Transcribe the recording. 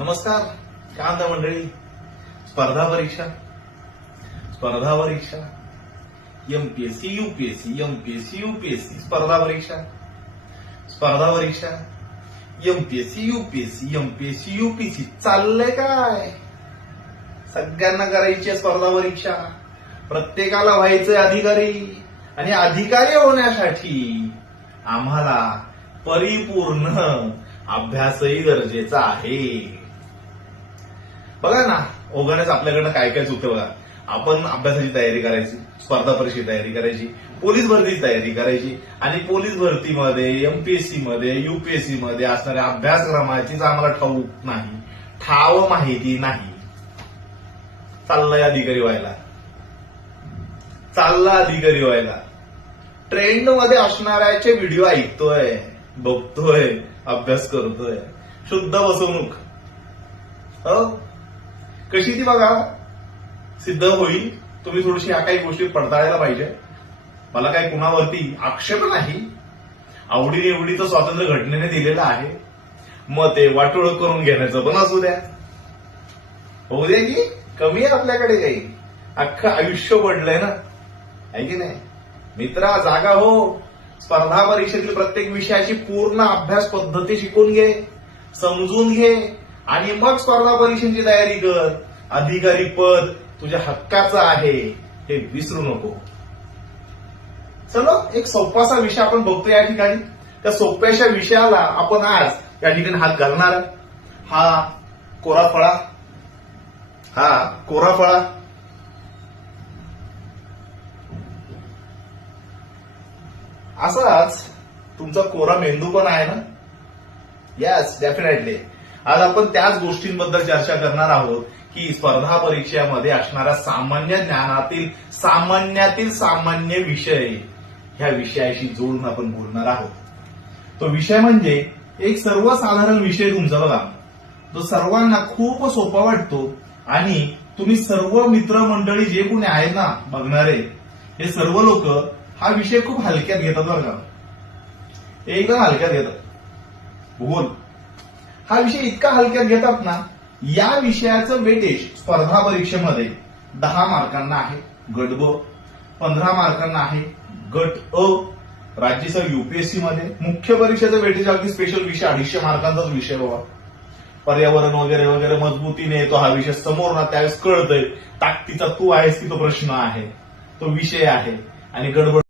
नमस्कार. काय म्हणता मंडळी? स्पर्धा परीक्षा एमपीएससी यूपीएससी स्पर्धा परीक्षा एमपीएससी यूपीएससी चाललंय काय? सगळ्यांना करायची आहे स्पर्धा परीक्षा. प्रत्येकाला व्हायचंय अधिकारी, आणि अधिकारी होण्यासाठी आम्हाला परिपूर्ण अभ्यासही गरजेचा आहे. बघा ना, ओघानेच आपल्याकडनं काय काय चुकतं बघा. आपण अभ्यासाची तयारी करायची, स्पर्धा परीक्षेची तयारी करायची, पोलीस भरतीची तयारी करायची, आणि पोलीस भरतीमध्ये, एमपीएससी मध्ये, यूपीएससी मध्ये असणाऱ्या अभ्यासक्रमाचीच आम्हाला ठाऊक नाही, ठाव माहिती नाही. चाललंय अधिकारी व्हायला. ट्रेंड मध्ये असणाऱ्याचे व्हिडिओ ऐकतोय, बघतोय, अभ्यास करतोय. शुद्ध फसवणूक. हो, कशी ती बघा सिद्ध होईल. तुम्ही थोडीशी या काही गोष्टी पडताळायला पाहिजे. मला काही कुणावरती आक्षेप नाही. आवडीने एवढीचं स्वातंत्र्य घटनेने दिलेलं आहे. मग ते वाटोळ करून घेण्याचं पण असू द्या, होऊ द्या की. कमी आहे आपल्याकडे काही? अख्खं आयुष्य पडलंय ना, आहे की नाही? मित्रा, जागा हो. स्पर्धा परीक्षेतील प्रत्येक विषयाची पूर्ण अभ्यास पद्धती शिकून घे, समजून घे, आणि मग स्पर्धा परीक्षेची तयारी कर. अधिकारी पद तुझ्या हक्काचं आहे हे विसरू नको. चलो, एक सोपासा विषय आपण बघतो या ठिकाणी. त्या सोप्याशा विषयाला आपण आज या ठिकाणी हात घालणार. हा कोरा फळा. असाच तुमचा कोरा मेंदू पण आहे ना? Yes, definitely. आज आपण त्याच गोष्टींबद्दल चर्चा करणार आहोत की स्पर्धा परीक्षेमध्ये असणाऱ्या सामान्य ज्ञानातील सामान्य विषय, ह्या विषयाशी जोडून आपण बोलणार आहोत. तो विषय म्हणजे एक सर्वसाधारण विषय तुमचा बघा, जो सर्वांना खूप सोपा वाटतो, आणि तुम्ही सर्व मित्रमंडळी जे कोणी आहेत ना बघणारे, हे सर्व लोक हा विषय खूप हलक्यात घेतात बरं का. एकदम हलक्यात घेतात. भूगोल हा विषय इतका हलक्यात घेतात ना, या विषयाचं वेटेज स्पर्धा परीक्षेमध्ये 10 मार्कांना आहे गट ब, 15 मार्कांना आहे गट अ. राज्यसेवा यूपीएससी मध्ये मुख्य परीक्षेचं वेटेज अगदी स्पेशल विषय 250 मार्कांचाच विषय बाबा. पर्यावरण वगैरे वगैरे मजबूतीने येतो हा विषय समोर ना, त्यावेळेस कळतंय ताकदीचा तू आहेस की तो प्रश्न आहे, तो विषय आहे. आणि गडबड